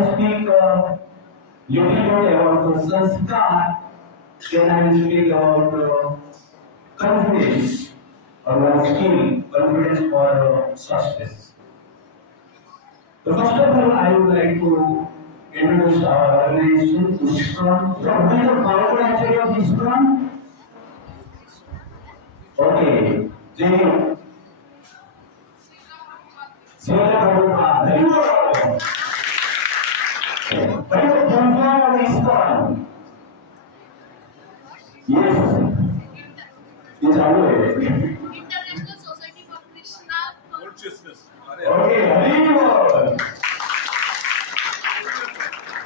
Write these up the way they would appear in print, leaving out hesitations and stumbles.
I speak little bit about the sanskar, then I will speak about confidence or one skill, confidence or success. So first of all, I would like to introduce our organization, ISKCON. So who is the founder actually of ISKCON? Okay, Jay. Srila Prabhupada. Very good. What is the full form of ISKCON? Yes. It's our International Society for Krishna Consciousness. Okay, very good.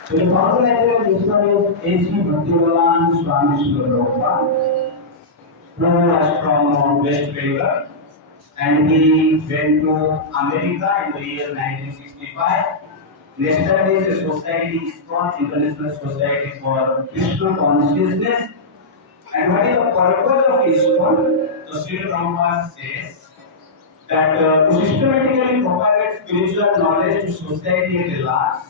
So the founder actually of ISKCON is A.C. Bhaktivedanta Swami Srila Prabhupada, who was from West Bengal, and he went to America in the year 1965. He established a society, ISKCON, International Society for Krishna Consciousness. And what is the purpose of ISKCON? So Sri Prabhupada says that to systematically propagate spiritual knowledge to society at large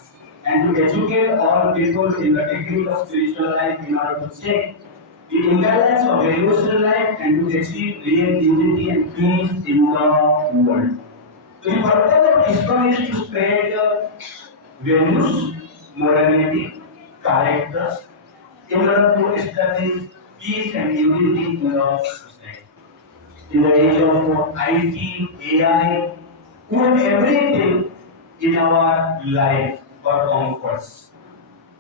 and to educate all people in the technique of spiritual life in order to check the imbalance of evolutionary life and to achieve real unity and peace in the world. So the purpose of ISKCON is to spread values, morality, character in order to establish peace and unity in the society. In the age of IT, AI, we have everything in our life for comforts,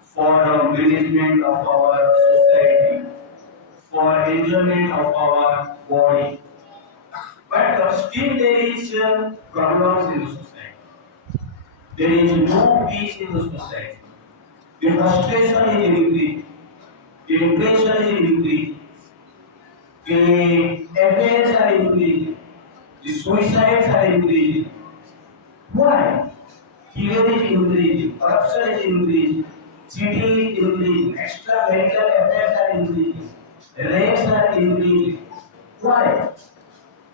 for the management of our society, for enjoyment of our body. But still there is problems in the society. There is no peace in the society. The frustration is increasing. The depression is increasing. The affairs are increasing. The suicides are increasing. Why? Fear is increasing. Corruption is increasing. Cheating is increasing. Extramarital affairs are increasing. Rapes are increasing. Why?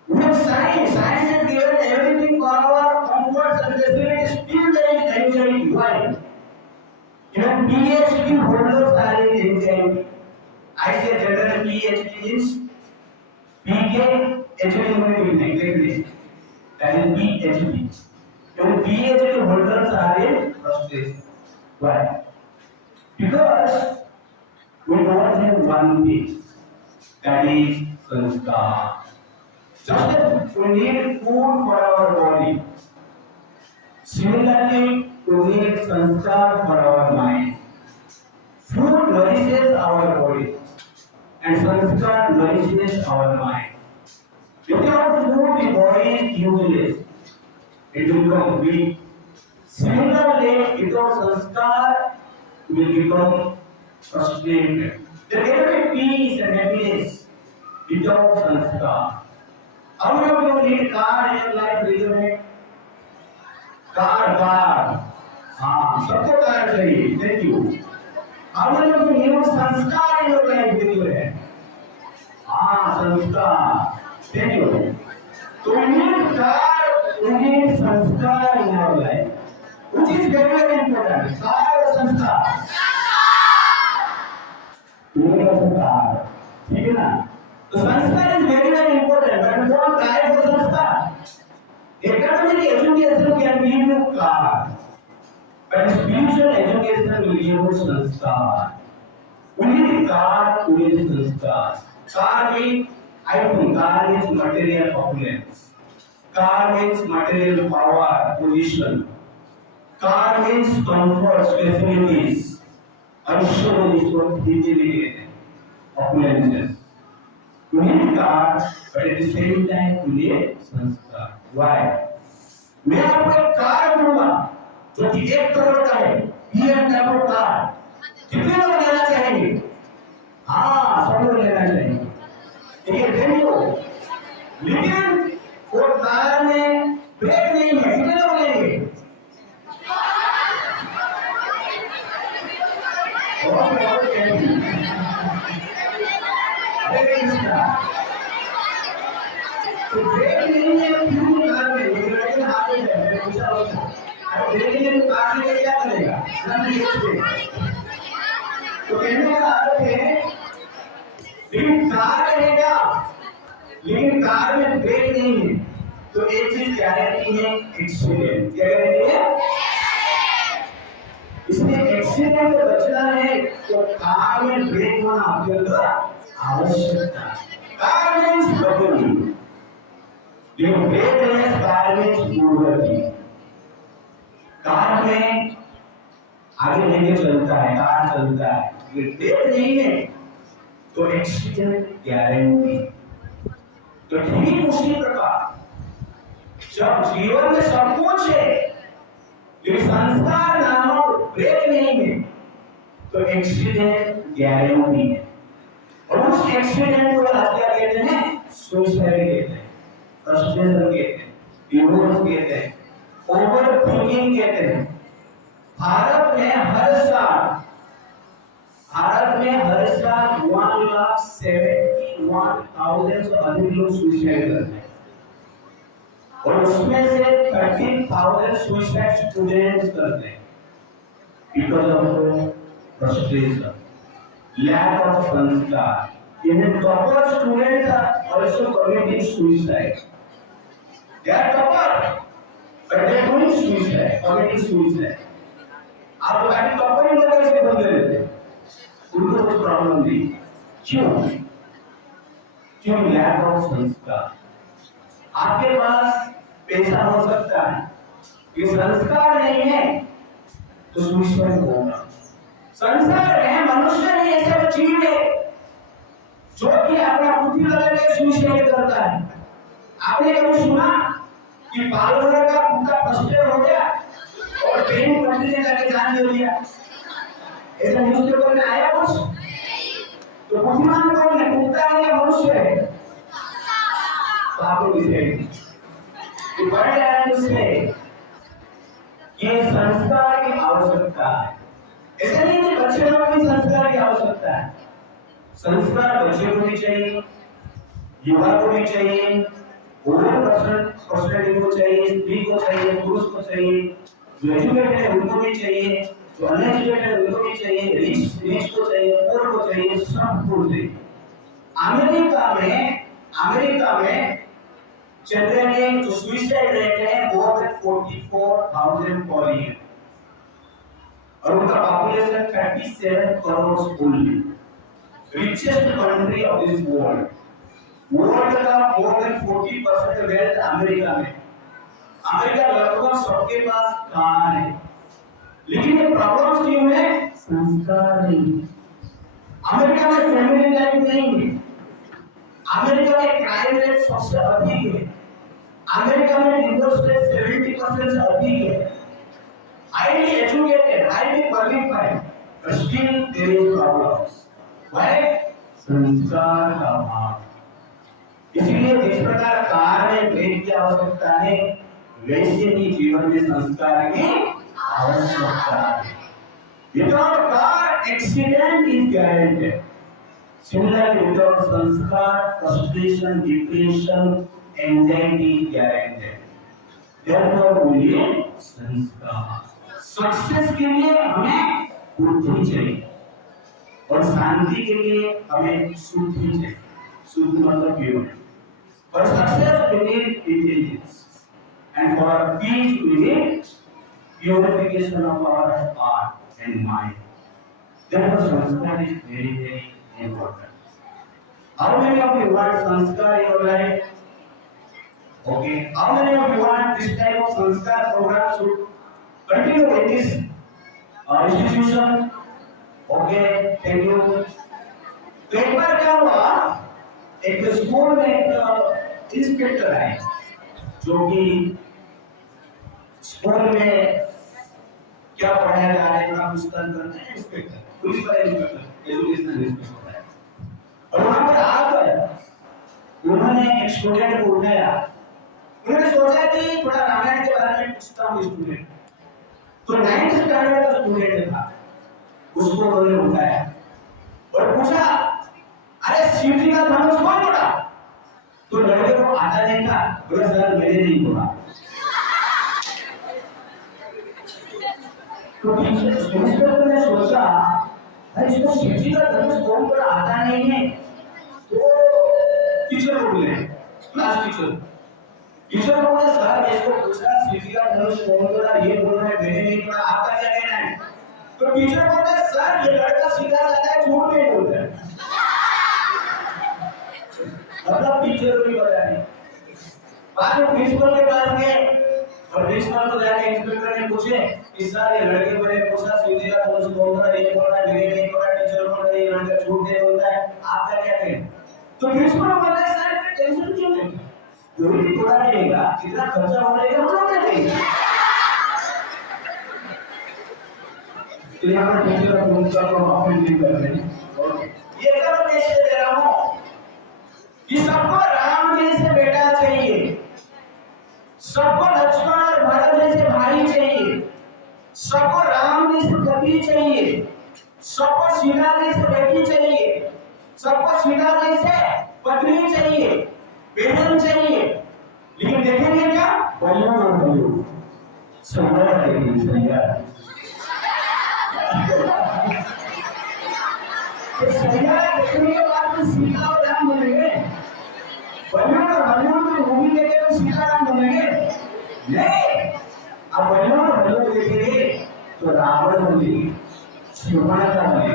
We have science. Science has given everything for our comforts and facilities. Still there is anxiety. Why? Even PhD holders are in anxiety. I say general PhD means PK education exactly. That is PhD. Even PhD holders are in frustration. Why? Because we don't have one thing. That is sanskar. Just as we need food for our body, similarly we need sanskar for our mind. Food nourishes our body and sanskar nourishes our mind. Without food, the body is useless. It will become weak. Similarly, without sanskar, it will become frustrated. There cannot be peace and happiness without sanskar. How many of you need car in your life? Raise your hand. Car हाँ सबको car चाहिए. Thank you. How many of you need संस्कार in your life? Raise your hand. हाँ संस्कार. Thank you. So we need car, we need संस्कार in our life, which is very very important. Car और संस्कार. संस्कार ठीक है ना. तो संस्कार is very very important. But we want car for संस्कार. Academic education can give you car, but spiritual education will give you sanskar. We need car, we need sanskar. Car means, I think, car means material opulence. Car means material power, position. Car means comfort, facilities. Also, is what visibility, opulences. We need car, but at the same time, we need sanskar. Why? मैं आपको एक car दूंगा जो कि 1 करोड़ का है, BMW car. कितने लोग लेना चाहेंगे? हाँ, सब लोग लेना चाहेंगे. ठीक है, देखो. लेकिन वो कार में ब्रेक नहीं है. कितने लोग लेंगे? तो ब्रेक नहीं है, क्यों कार में? लेकिन हाथ में है. ब्रेक नहीं है, कार में क्या करेगा? तो कहने का अर्थ है लेकिन कार रहेगा, लेकिन कार में ब्रेक नहीं है, तो एक चीज गारंटी है, एक्सीडेंट। क्या गारंटी है? इसलिए एक्सीडेंट से बचना है तो कार में ब्रेक होना अत्यंत आवश्यक है। कार में बदलनी, लेकिन ब्रेक है कार में जरूरत। कार में आगे लेके चलता है, कार चलता है, लेकिन ब्रेक नहीं है तो एक्सीडेंट गारंटी। तो ठीक उसी प्रकार जब जीवन में सब कुछ है लेकिन संस्कार नामक ब्रेक नहीं है तो एक्सीडेंट गारंटी है। और उस एक्सीडेंट को आज क्या कहते हैं? सुसाइड कहते हैं, फ्रस्ट्रेशन कहते हैं, डिवोर्स कहते हैं, ओवर थिंकिंग कहते हैं। भारत में हर साल 1,71,000 से अधिक लोग सुसाइड करते हैं और उसमें से 13,000 सुसाइड स्टूडेंट्स करते हैं because of frustration, lack of sanskar. Even topper students are also committing suicide. They are topper, but they are doing suicide, committing suicide. आप लोग अभी टॉपर ही लोग कैसे बनते रहते हैं? उनको कुछ प्रॉब्लम नहीं। क्यों? क्यों? लैक ऑफ संस्कार। आपके पास पैसा हो सकता है, ये संस्कार नहीं है तो सुसाइड होगा। संस्कार है, मनुष्य नहीं ऐसा चीज है जो कि अपना बुद्धि लगा के सुसाइड करता है। आपने कभी सुना कि पालघर का कुत्ता फ्रस्ट्रेट हो गया और ट्रेन पटरी से जाके जान दे दिया? ऐसा न्यूज़पेपर में आया कुछ? तो बुद्धिमान कौन है, कुत्ता है या मनुष्य है? तो आप लोग इसे बड़े ध्यान से ये संस्कार की आवश्यकता है। ऐसा नहीं कि बच्चे लोग भी संस्कार की आवश्यकता है। संस्कार बच्चे को भी चाहिए, युवा को भी चाहिए, पर्सनालिटी को चाहिए, स्त्री को चाहिए, पुरुष को चाहिए, जो एजुकेटेड है उनको भी चाहिए, जो अनएजुकेटेड है उनको भी चाहिए, रिच को चाहिए, पुअर को चाहिए, सबको चाहिए। अमेरिका में जनरली जो सुसाइड रेट है वो है 44,000 पर ईयर और उनका population 37 crore only. richest country of this world का more than 40% वेल्थ अमेरिका में। अमेरिका लगभग सबके पास कार है, लेकिन ये प्रॉब्लम्स क्यों है? संस्कार नहीं। अमेरिका में फैमिली लाइफ नहीं है, अमेरिका में क्राइम रेट सबसे अधिक है, अमेरिका में डिवोर्स रेट 70% से अधिक है। highly educated, highly qualified, but still there is problems. Why? संस्कार का अभाव। इसलिए जिस प्रकार कार में ब्रेक की आवश्यकता है वैसे ही जीवन में संस्कार की आवश्यकता है। Without car, accident is guaranteed. Similarly, without संस्कार, frustration, depression, anxiety is guaranteed. Therefore, we need संस्कार। सक्सेस के लिए हमें बुद्धि चाहिए और शांति के लिए हमें शुद्धि चाहिए। शुद्ध मतलब pure. For success we need intelligence, and for peace we need purification of our heart and mind. Therefore, sanskar is very, very important. How many of you want sanskar in your life? Okay. How many of you want this type of sanskar program should continue in this institution? Okay, thank you. तो एक बार क्या हुआ, एक school में एक inspector आए जो कि स्कूल में क्या पढ़ाया जा रहा है का पुस्तक करते हैं इंस्पेक्टर, पुलिस वाले इंस्पेक्टर, एजुकेशनल इंस्पेक्टर है। और वहां पर आकर उन्होंने एक स्टूडेंट को उठाया। उन्होंने सोचा कि थोड़ा रामायण के बारे में पूछता हूँ स्टूडेंट। तो 9th स्टैंडर्ड का स्टूडेंट था, उसको उन्होंने उठाया और पूछा, अरे शिव जी का धनुष कौन तोड़ा? तो लड़के को आता नहीं था, बोला सर मैंने नहीं तोड़ा। तो इंस्पेक्टर ने सोचा अरे इसको शिवजी का धनुष कौन बड़ा आता नहीं है, तो टीचर को बोले, क्लास टीचर को बोले सर इसको पूछा शिवजी का धनुष कौन बड़ा, ये बोल रहा है मैंने नहीं पढ़ा, आपका क्या कहना है? तो टीचर बोलता है सर ये लड़का सीधा साधा है, झूठ नहीं बोलता है। मतलब टीचर को भी पता नहीं। बाद में प्रिंसिपल के पास गए और प्रिंसिपल को जाके इंस्पेक्टर ने पूछे कि सर ये लड़के को पूछा सीधे का धनुष कौन बड़ा, ये बोल रहा है मैंने नहीं पढ़ा, टीचर बोल रहा है ये लड़का झूठ नहीं बोलता है, आपका क्या कहना? तो प्रिंसिपल बोलता है सर टेंशन क्यों लेते, कोई भी पढ़ा रहेगा, कितना खर्चा हो रहेगा वो लोग देंगे। तो यहाँ पर टीचर का प्रिंसिपल को अपील नहीं कर रहे हैं। ये एकदम मैसेज दे रहा हूँ कि सबको राम जैसे बेटा चाहिए, सबको लक्ष्मण और भरत जैसे भाई चाहिए, सबको राम जैसे पति चाहिए, सबको सीता जैसे बेटी चाहिए, सबको सीता जैसे पत्नी चाहिए, बहन चाहिए। लेकिन देखेंगे क्या बलियों और बलियों संग्रह देंगे संग्रह देखने के बाद में सीता और राम बनेंगे, बलियों और बलियों की भूमि देखे तो सीता राम बनेंगे नहीं। अब बलियों और बलियों देखेंगे तो रावण बनेगी, सुभद्रा बनेगी।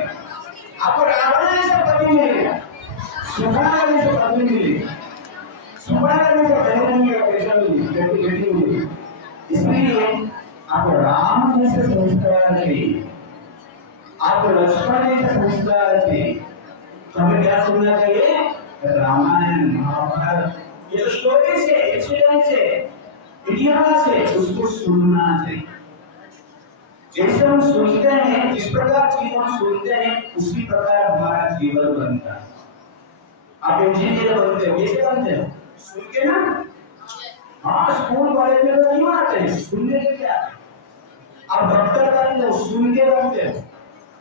आपको रावण जैसा पति मिलेगा, सुभद्रा जैसा पत्नी मिलेगी, सुभद्रा जैसा बहन मिलेगी। इसलिए आप राम जैसे संस्कार चाहिए, आपको लक्ष्मण जैसे संस्कार चाहिए। तो हमें क्या सुनना चाहिए? रामायण महाभारत, ये जो स्टोरीज है, इंसिडेंट्स है, इतिहास है, उसको सुनना चाहिए। जैसे हम सुनते हैं, जिस प्रकार चीज हम सुनते हैं उसी प्रकार हमारा जीवन बनता है। आप इंजीनियर बनते हो, कैसे बनते हो? सुन के ना। हाँ, स्कूल कॉलेज में तो नहीं आते हैं, सुनने के क्या? आप डॉक्टर बनते हो, सुन के बनते हो।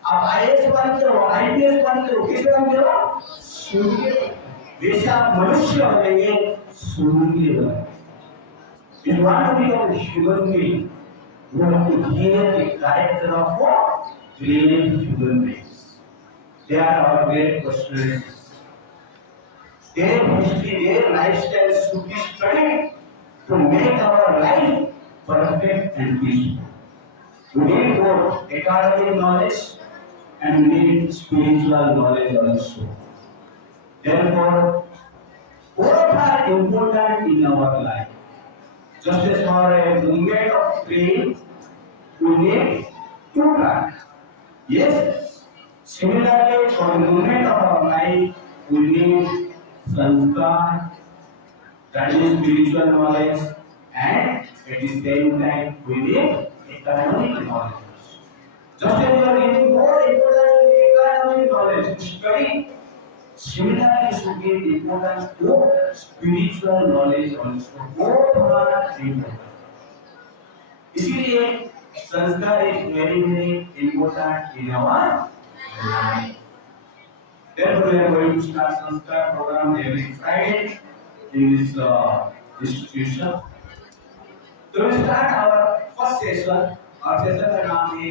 आप आईएएस बनते हो, आईपीएस बनते हो, किस बनते हो? सुन के। वैसे आप मनुष्य बनेंगे, सुन के बनेंगे। If you want to become a human being, you have to hear the character of what? Great human beings. They are our great personalities. Their history, their lifestyle should be studied to make our life perfect and peaceful. We need both academic knowledge and we need spiritual knowledge also. Therefore, both are important in our life. Just as for a movement of train, we need two tracks. Yes, similarly for the movement of our life, we need sanskar, that is spiritual knowledge, and at the same time we need academic knowledge. Just as you are giving more importance to academic knowledge, study, similarly should give importance to spiritual knowledge also. Both are important. इसीलिए संस्कार is very important in our life. Therefore, we are going to start sanskar program every Friday in this institution. So we start our first session. Our session का नाम है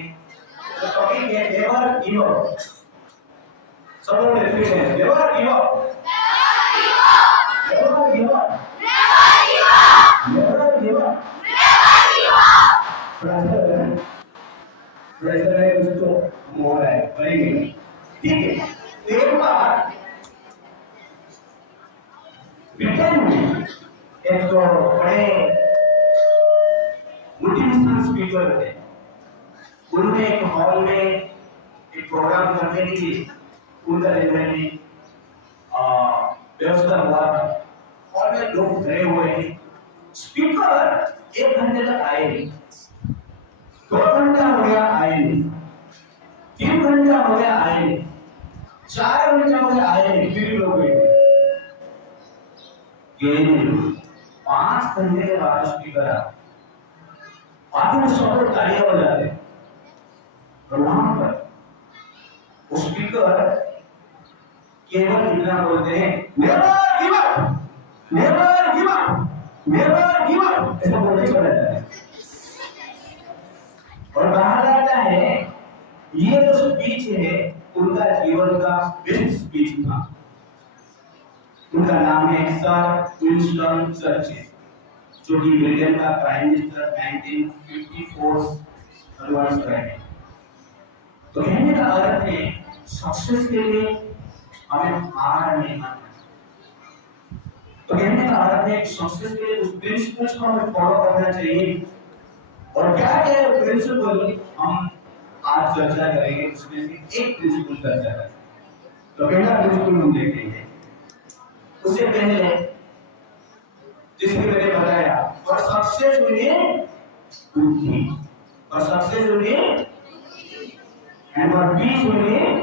the topic है never give up. सब लोग repeat है never give up. Never give up. Never give up. Pressure है उसको मोड़ है बनेंगे ठीक है। एक बार ब्रिटेन में एक तो बड़े मोटिवेशनल स्पीकर थे, उन्होंने एक हॉल में एक प्रोग्राम करने के लिए उनका रहने में व्यवस्था हुआ था। हॉल में लोग खड़े हुए हैं, स्पीकर 1 घंटे तक आए नहीं, 2 घंटा हो गया आए नहीं, 3 घंटा हो गया आए नहीं, 4 घंटा हो गया आए नहीं, फिर लोग बैठे 5 घंटे के बाद स्पीकर आया, बाकी में सब लोग तालियां बजाते। और वहां पर स्पीकर केवल इतना बोलते हैं never give up, never give up, never give up, ऐसा बोलते चला जाता है। और कहा जाता है ये जो स्पीच है उनका जीवन का बेस्ट स्पीच था। उनका नाम है सर विंस्टन चर्चिल, जो कि ब्रिटेन का प्राइम मिनिस्टर 1954 अनुवर्ष रहे। तो कहने का अर्थ है सक्सेस के लिए हमें हार नहीं मानना। तो कहने का अर्थ है सक्सेस के लिए उस प्रिंसिपल्स को हमें फॉलो करना चाहिए। और क्या क्या प्रिंसिपल हम आज चर्चा करेंगे, उसमें से एक प्रिंसिपल चर्चा करेंगे। तो पहला प्रिंसिपल हम देखेंगे। उससे पहले जिसके मैंने बताया, और सक्सेस में बुद्धि, और सक्सेस में and for peace we need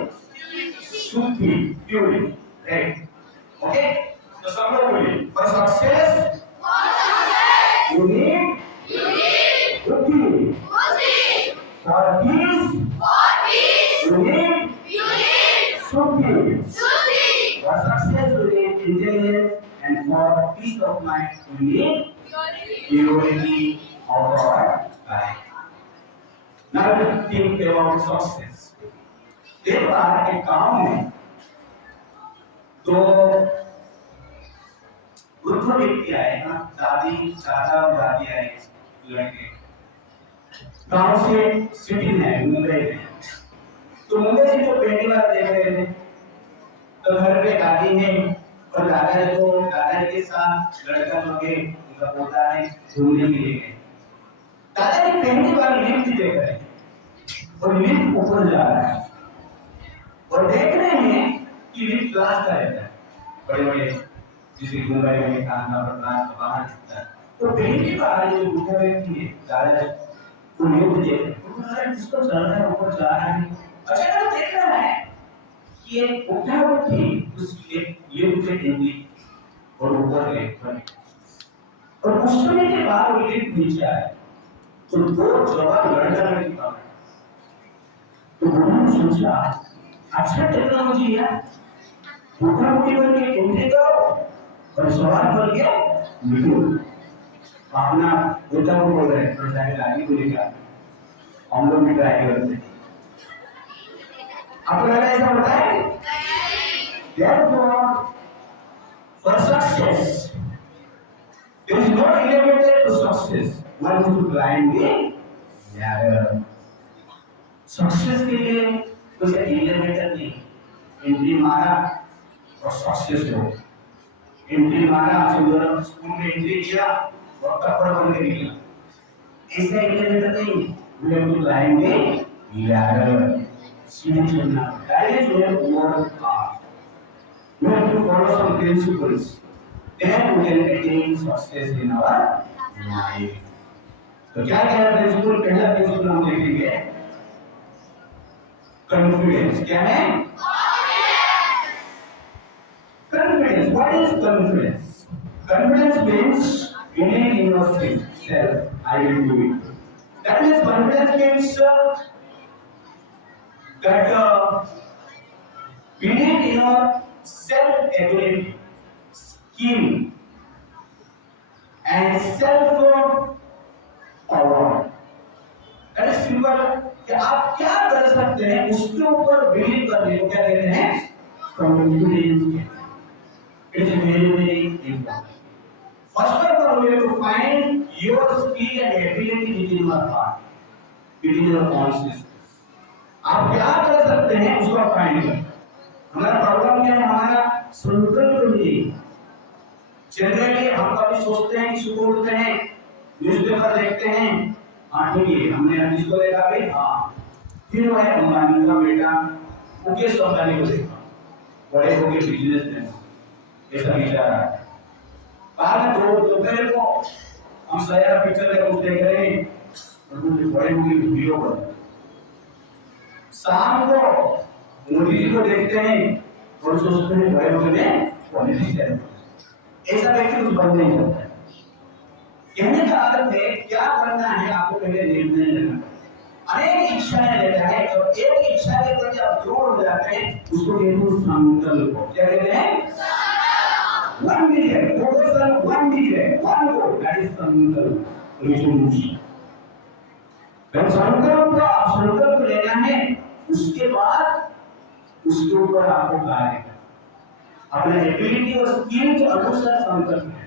शुद्धि, purity, right? Okay? तो सब लोग बोलिए, for success you need बुद्धि, for peace you need शुद्धि, for success you need intelligence, and for peace of mind you need purity of our life. Now we think about success. एक बार एक गांव में दो वृद्ध व्यक्ति आए ना, दादी दादा और दादी आए लड़के गांव से सिटी में मुंबई में। तो मुंबई से जो पहली बार देख रहे थे, तो घर पे दादी है और दादाजी को दादाजी के साथ लड़का जो है उनका पोता है घूमने के लिए गए। दादाजी पहली बार लिफ्ट देख रहे हैं और लिफ्ट ऊपर जा रहा है और देख रहे हैं कि लिफ्ट क्लास का रहता है, बड़े बड़े जिसे मुंबई में काम का क्लास बाहर दिखता है। तो पहली बार जो बुढ़ा व्यक्ति है दादाजी को लिफ्ट देख रहे हैं, तो जिसको चल रहा है ऊपर जा रहा है, अचानक देख रहा है कि एक बुढ़ा व्यक्ति उस लिफ्ट से नीचे और ऊपर गए। और कुछ समय के बाद वो लिफ्ट नीचे आया तो दो जवान लड़का लड़की था। तो उन्होंने सोचा अच्छा टेक्नोलॉजी है, बुढ़ा बुढ़ी बन के एंट्री करो और सवाल कर के निकलो। अपना बेटा को बोल रहे हैं तो चाहे गाड़ी को लेकर हम लोग भी ट्राई करते हैं। आपको लगा ऐसा होता है? Therefore, for success, there is no elevator to success. One is to climb the ladder. Success के लिए कुछ एलिवेटर नहीं, एंट्री मारा और सक्सेस हो। एंट्री मारा, सुबह स्कूल में एंट्री किया और कपड़ा बन के निकला। ऐसा एलिवेटर नहीं, we have to climb the ladder. सीढ़ी चढ़ना, that is where we work hard. We have to follow some principles. Then we can attain success in our life. तो क्या क्या प्रिंसिपल? पहला प्रिंसिपल हम देखेंगे confidence. क्या है? Confidence. What is confidence? Confidence means believing in yourself. I will do it. That means confidence means that believe in your self ability, skill, and self power. That is simple. कि आप क्या कर सकते हैं उसके ऊपर बिलीव करने को क्या कहते हैं? Confidence. It is very very important. First of all we have to find your skill and ability within your heart, within your consciousness. आप क्या कर सकते हैं उसको फाइंड करें। हमारा प्रॉब्लम क्या है? हमारा संकल्प नहीं। जनरली हम कभी सोचते हैं कि सुबह उठते हैं, न्यूज़पेपर देखते हैं, हाँ ठीक है हमने इसको देखा भाई, हाँ फिर वो है अंबानी का बेटा मुकेश अंबानी को देखा, बड़े हो गए बिजनेसमैन, ऐसा विचार आया। बाद में दोपहर को हम सयारा पिक्चर में कुछ देख रहे हैं और कुछ बड़े हो गए वीडियो पर। शाम को मोदी जी को देखते हैं और सोचते हैं बड़े हो गए पॉलिटिशियन। ऐसा व्यक्ति कुछ बन नहीं सकता। कहने का अर्थ है क्या करना है आपको पहले निर्णय लेना। अनेक इच्छाएं लेता है और एक इच्छा के प्रति आप जोर हो जाते हैं उसको कहते हैं संकल्प। क्या कहते हैं? One vision, focus on one vision, one goal, that is संकल्प, रेजोल्यूशन। जब संकल्प लेना है उसके बाद उसके ऊपर आपको कार्य करना, अपने एबिलिटी और स्किल के अनुसार संकल्प लेना।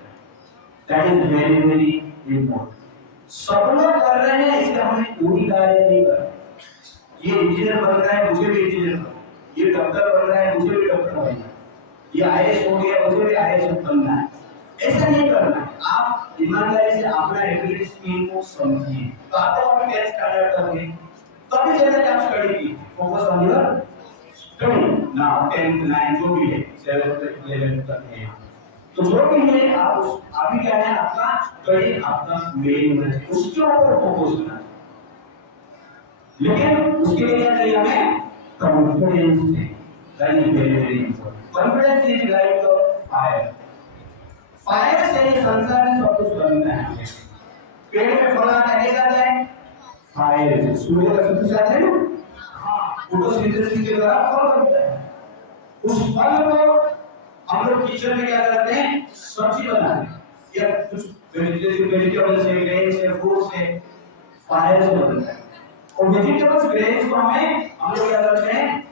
That is very very important. सब लोग कर रहे हैं इसलिए हमें कोई कार्य नहीं करना। ये इंजीनियर बन रहा है, मुझे भी इंजीनियर बनना, ये डॉक्टर बन रहा है, मुझे भी डॉक्टर बनना है, ये आईएएस हो गया, मुझे भी आईएएस बनना है, ऐसा नहीं करना है। आप ईमानदारी से अपना एबिलिटी स्किल को समझिए। तो आपको अपने टेस्ट स्टार्ट करके तभी जैसे आप स्टडी की, focus on your study. Now 10th 9 जो भी है 7th तक 11th तक है, तो जो भी है आप अभी क्या है, आपका स्टडी आपका मेन होना चाहिए, उसके ऊपर फोकस करना। लेकिन उसके लिए क्या चाहिए हमें? कॉन्फिडेंस चाहिए। That is very very important. Confidence is like fire. Fire से ही संसार में सब कुछ बनता है। पेड़ में फल आता है, कैसे आता है? फायर से। सूर्य का सूरज आता है ना, हाँ, फोटोसिंथेसिस के द्वारा फल बनता है। उस फल को हम लोग किचन में क्या करते हैं? सब्जी बनाते हैं, या कुछ वेजिटेबल से, ग्रेन से, फ्रूट से, फायर से बनता है। और वेजिटेबल्स ग्रेन्स को हम लोग क्या करते हैं?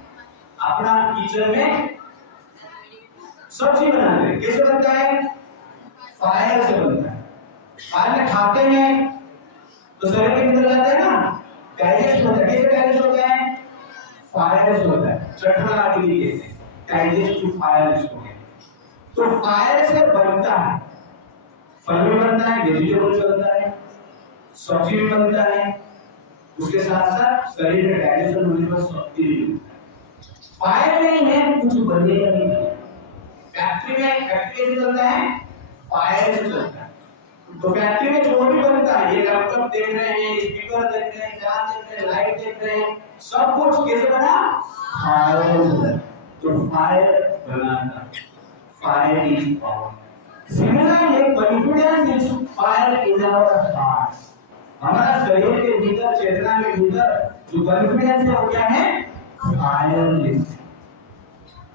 अपना किचन में सब्जी बनाते हैं। कैसे बनता है? फायर से बनता है। फायर में खाते हैं तो शरीर के अंदर जाते हैं ना, डाइजेस्ट होता है। कैसे डाइजेस्ट होता है? फायर से होता है। चटना आदि के डाइजेस्ट टू फायर इसको कहते हैं। तो फायर से बनता है, फल भी बनता है, वेजिटेबल भी बनता है, सब्जी भी बनता है, उसके साथ साथ शरीर में डाइजेशन होने पर शक्ति भी मिलता है। फायर नहीं है कुछ बनेगा नहीं। फैक्ट्री में कैसे चलता है? फायर से चलता है। तो फैक्ट्री में जो भी बनता है, ये लैपटॉप देख रहे हैं, स्पीकर देख रहे हैं, फैन देख रहे हैं, लाइट देख रहे हैं, सब कुछ कैसे बना? फायर से। तो फायर बनाना, fire is power. Similarly confidence is fire in our heart. हमारा शरीर के भीतर, चेतना के भीतर जो कॉन्फिडेंस है वो क्या है? फायर।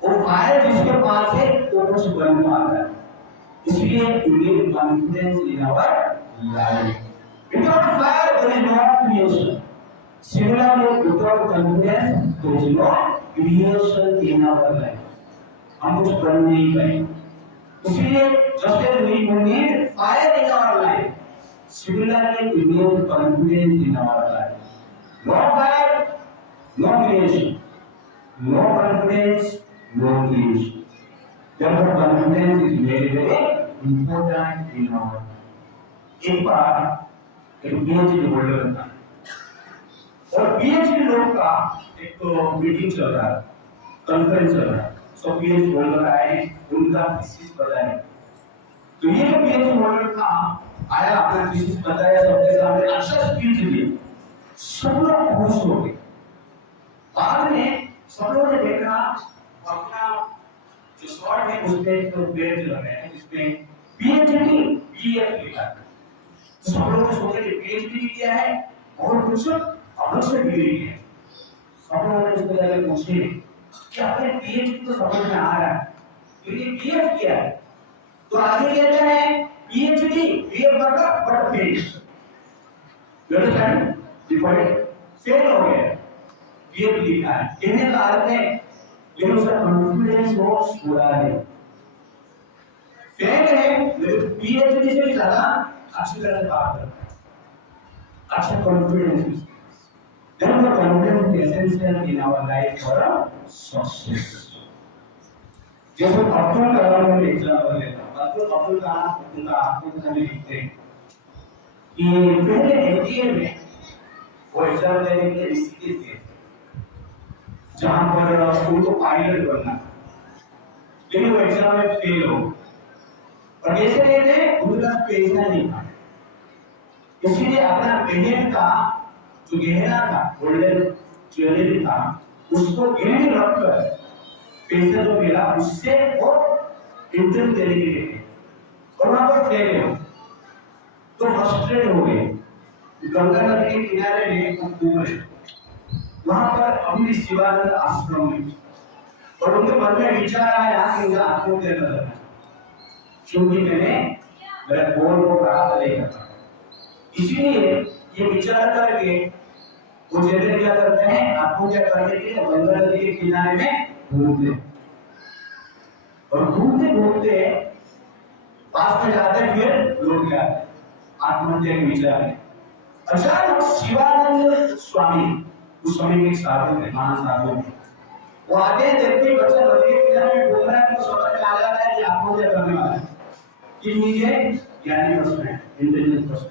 वो फायर जिसके पास है वो कुछ बन पाता है। इसलिए you need confidence in our life. Without fire there is no creation. Similarly, without confidence there is no creation in our life. हम कुछ बन नहीं पाएंगे। इसलिए just as we need fire in our life, similarly we need confidence in our life. No fire, no creation. No confidence, no creation. Therefore, confidence is very very important in our life. एक बार एक PhD holder था और PhD लोग का एक meeting चल रहा है, कॉन्फ्रेंस चल रहा है। सब PhD होल्डर आए, उनका थीसिस बताया। तो ये जो PhD होल्डर था आया, अपना थीसिस बताया, सबके सामने अच्छा स्पीच दिया, सब लोग खुश हो गए। बाद में सब लोगों ने देखा अपना जो शॉर्ट है उस पे एक पेज लगा है जिसमें PhD PF लिखा है। तो सब लोग सोचे कि PhD क्या है और कुछ अलग से डिग्री है। सब लोगों ने उसको जाकर पूछे कि आपने PhD तो समझ में आ रहा है, तो ये PF क्या है? तो आगे कहते हैं PhD PF मतलब but fail. You understand the point? Fail हो गया, PF लिखा है, कहने का अर्थ है लेकिन उसका कॉन्फिडेंस बहुत पूरा है। फेल है लेकिन PhD से ज्यादा अच्छी तरह से बात करता है, अच्छा confidence. Therefore, confidence is essential in our life for success. जैसे अब्दुल कलाम का एग्जांपल लेता हूँ। अब्दुल कलाम उनका आत्मकथा लिखते हैं कि पहले एनडीए में वो एग्जाम देने के लिए ऋषिकेश गए, जहां पर उनको पायलट बनना, लेकिन वो एग्जाम में फेल हो। और कैसे गए थे? उनका पैसा नहीं था, इसीलिए अपना पेमेंट का जो गहना था, गोल्डन ज्वेलरी था, उसको गिरवी रखकर पैसा जो मिला उससे वो इंटरव्यू देने के लिए, और वहां पर फेल हो तो फ्रस्ट्रेट हो गए। गंगा नदी के किनारे में कुआं है, वहां पर अभी शिवानंद आश्रम में, और उनके मन में विचार आया कि मुझे आत्महत्या करना है क्योंकि मैंने मेरा गोल को प्राप्त नहीं कर पाया। इसीलिए ये विचार करके वो जैसे क्या करते हैं, आपको आत्महत्या करने के लिए गंगा नदी के किनारे में घूमते, और घूमते घूमते पास में जाते फिर लौट गया आत्महत्या के विचार में। अचानक शिवानंद स्वामी, उस समय के साधु थे, महान साधु थे, वो आते देखते बच्चा नदी के किनारे में घूम रहा है, तो समझ में आ जाता है कि आत्महत्या करने वाला है, कि नीचे ज्ञानी पर्सन, इंटेलिजेंट पर्सन।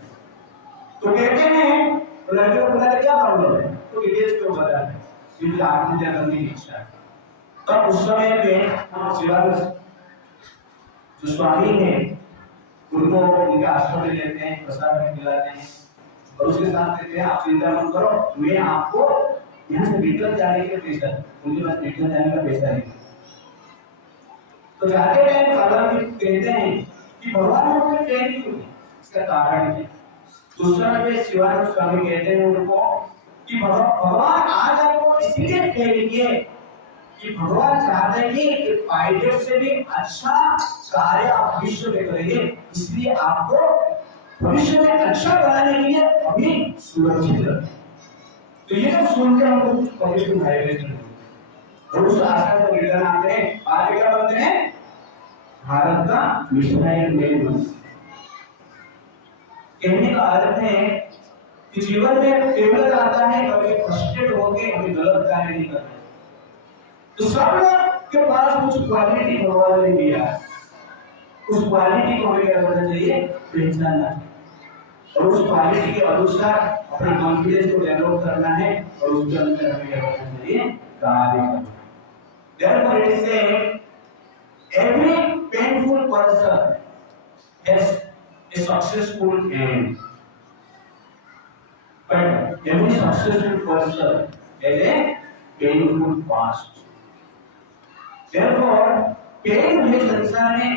तो कहते हैं तो लड़के को पता क्या प्रॉब्लम है, तो डिटेल्स क्यों बता रहे हैं, क्योंकि आत्महत्या करने की इच्छा है। तब उस समय पे शिवानंद जो स्वामी है उनको उनके आश्रम में लेते हैं, प्रसाद भी खिलाते हैं, और उसके साथ कहते हैं आप चिंता मत करो, मैं आपको यहाँ से निकल जाने के पैसा, उनके पास निकल जाने का पैसा नहीं। तो जाते टाइम बाबा जी कहते हैं कि भगवान हमको फेल क्यों, इसका कारण है। दूसरा में शिवानंद स्वामी कहते हैं उनको कि भगवान आज आपको इसलिए फेल किए कि भगवान चाहते हैं कि पायलट से भी अच्छा कार्य आप भविष्य में करेंगे, इसलिए आपको भविष्य में अच्छा बनाने के लिए अभी सुरक्षित रखें। तो ये सब सुन के हमको कुछ पॉजिटिव वाइब्रेशन होती है, और उस आशा से रिटर्न आते हैं, आगे क्या बनते हैं, भारत का मिसाइल मैन बनते हैं। कहने का अर्थ है कि जीवन में फेलियर आता है, कभी फ्रस्ट्रेट होके कभी गलत कार्य नहीं करते, तो सब लोग के पास कुछ क्वालिटी भगवान ने दिया है, उस क्वालिटी को हमें क्या करना चाहिए, पहचानना है, और उस क्वालिटी के अनुसार अपना कॉन्फिडेंस को डेवलप करना है, और उसके अनुसार हमें क्या करना चाहिए, कार्य करना है। Therefore it is said, every painful person has a successful end, but every successful person has a painful past. Therefore pain है संसार में,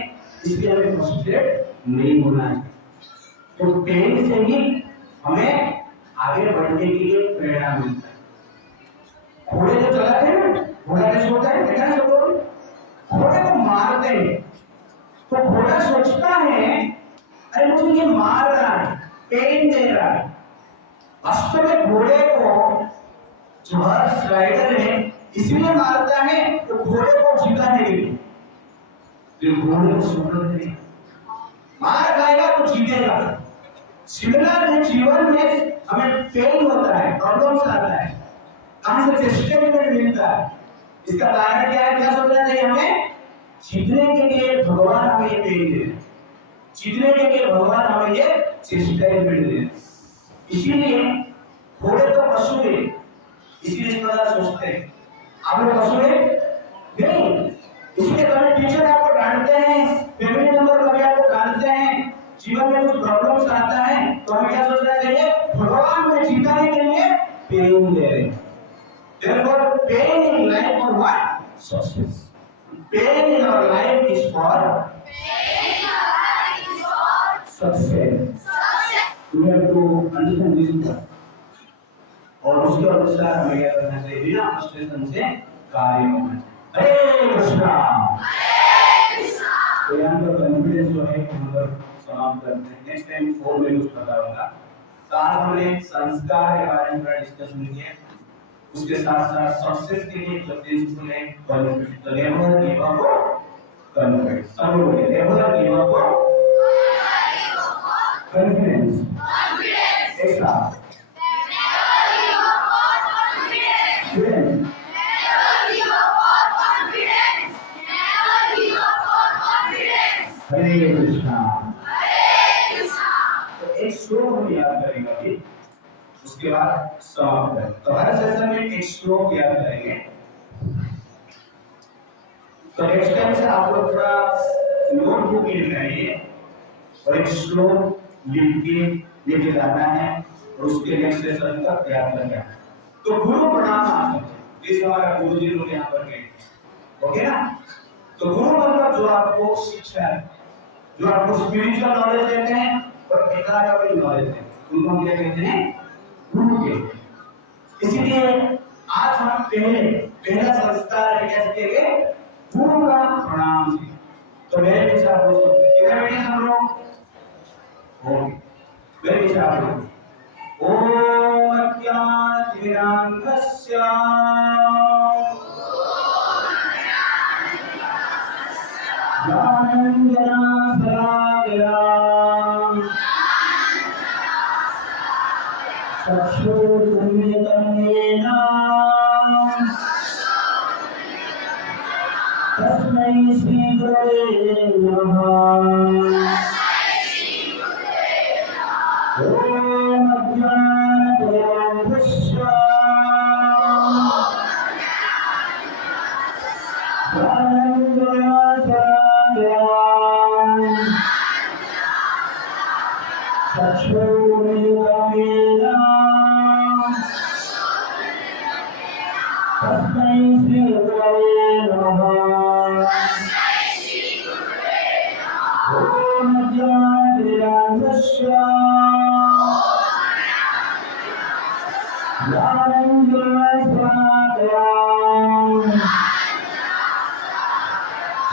इसलिए हमें फ्रस्ट्रेट नहीं होना चाहिए। तो पेन से ही हमें आगे बढ़ने के लिए प्रेरणा मिलता है। घोड़े जो चलाते हैं ना, घोड़ा कैसे होता है, देखा है सब लोग, घोड़े को मारते हैं तो घोड़ा सोचता है अरे मुझे ये मार रहा है, पेन दे रहा है। वास्तव में घोड़े को जो हॉर्स राइडर है इसलिए मारता है तो घोड़े को जिताने के लिए, घोड़े को सुनना नहीं, मार खाएगा तो जीतेगा। सिमिलर जीवन में हमें पेन होता है, प्रॉब्लम्स आता है, कहां से टेस्टिमनी मिलता है, इसका कारण क्या है, क्या सोचना चाहिए हमें, जीतने के लिए भगवान हमें ये पेन दे, जीतने के लिए भगवान हमें ये टेस्टिमनी दे। इसीलिए घोड़े तो पशु है, इसीलिए इस प्रकार सोचते हैं। आप लोग पशु है नहीं, इसलिए कभी टीचर आपको डांटते हैं, फैमिली मेंबर कभी आपको डांटते हैं, जीवन में कुछ प्रॉब्लम्स आता है, तो हमें क्या सोचना चाहिए, भगवान में जीतने के लिए पेन दे रहे हैं। Therefore, pain in life for what? Success. Pain in our life is for success. We have to understand this part. और उसके अनुसार हमें क्या करना चाहिए, बिना फ्रस्ट्रेशन से कार्य करना चाहिए। हरे कृष्णा। तो यहाँ पर कॉन्फिडेंस जो है हम लोग समाप्त करते हैं। नेक्स्ट टाइम 4 में कुछ बताऊंगा। तो आज हमने संस्कार के बारे में थोड़ा डिस्कशन किया, उसके साथ साथ सक्सेस के लिए जो प्रिंसिपल है कॉन्फिडेंस, तो नेवर गिव अप कॉन्फिडेंस, सब लोग नेवर गिव अप कॉन्फिडेंस, ऐसा हरे कृष्णा। तो एक श्लोक हम याद करेंगे अभी, उसके बाद समाप्त करें। तो हर सेशन में एक श्लोक याद करेंगे। तो नेक्स्ट टाइम से आप लोग थोड़ा नोटबुक लेके आइए और एक श्लोक लिख के लेके जाना है, और उसके नेक्स्ट सेशन तक याद करना है। तो गुरु प्रणाम आप जिस हमारा गुरु जी लोग यहाँ पर गए, ओके ना। तो गुरु मतलब जो आपको शिक्षा है, जो आपको स्पिरिचुअल नॉलेज देते हैं और एकाडमिक नॉलेज देते हैं, उनको हम क्या कहते हैं, गुरु कहते हैं। इसीलिए आज हम पहला संस्कार कैसे करेंगे, गुरु का प्रणाम से। तो मेरे पीछे आप लोग कितने बैठे हम लोग, मेरे पीछे आप लोग ओम अज्ञानतिमिरान्धस्य ज्ञानाञ्जनशलाकया चक्षुरुन्मिलितं येन तस्मै श्रीगुरवे नमः। ओम अज्ञानतिमिरान्धस्य ज्ञानाञ्जनशलाकया चक्षुरुन्मिलितं येन तस्मै श्रीगुरवे नमः। ओम अज्ञानतिमिरान्धस्य ज्ञानाञ्जनशलाकया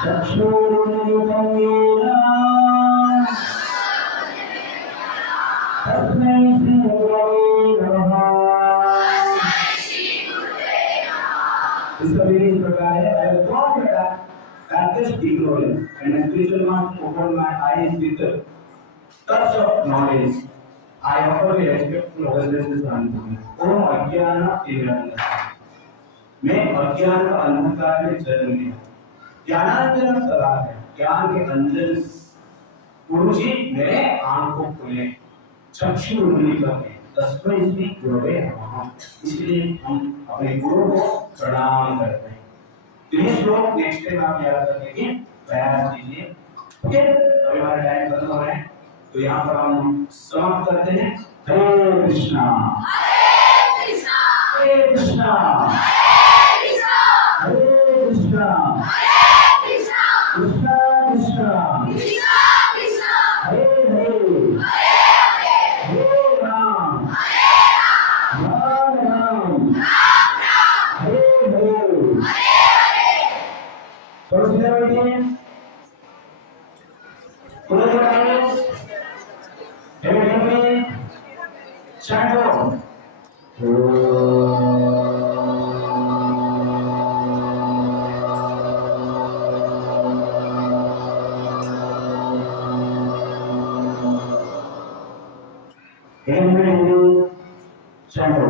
चक्षुरुन्मिलितं येन तस्मै श्रीगुरवे नमः। इसका मीनिंग इस प्रकार है, I have thought that this ignorance and my spiritual master opened my eyes with the touch of knowledge. I offer my respectful obeisances unto him. ओम अज्ञान तिमिरान्धस्य, मैं अज्ञान का अंधकार में जन्म लिया, ज्ञानांजन सदा है, ज्ञान के अंजन गुरुजी मेरे आंख को खोले, चक्षु उन्मीलितम है, तस्मै श्री गुरवे नमः। इसलिए हम अपने गुरु को प्रणाम करते हैं। तो ये श्लोक नेक्स्ट टाइम आप याद रखने की प्रयास कीजिए। ओके, अभी हमारा टाइम खत्म हो रहा है, तो यहाँ पर हम समाप्त करते हैं। हरे कृष्णा हरे कृष्णा हरे कृष्णा कृष्णा कृष्णा हरे हरे हरे राम राम राम हरे हरे। थोड़ा सीधा बैठिए, पूरा लगाइए, everybody chant on. Everybody chant on.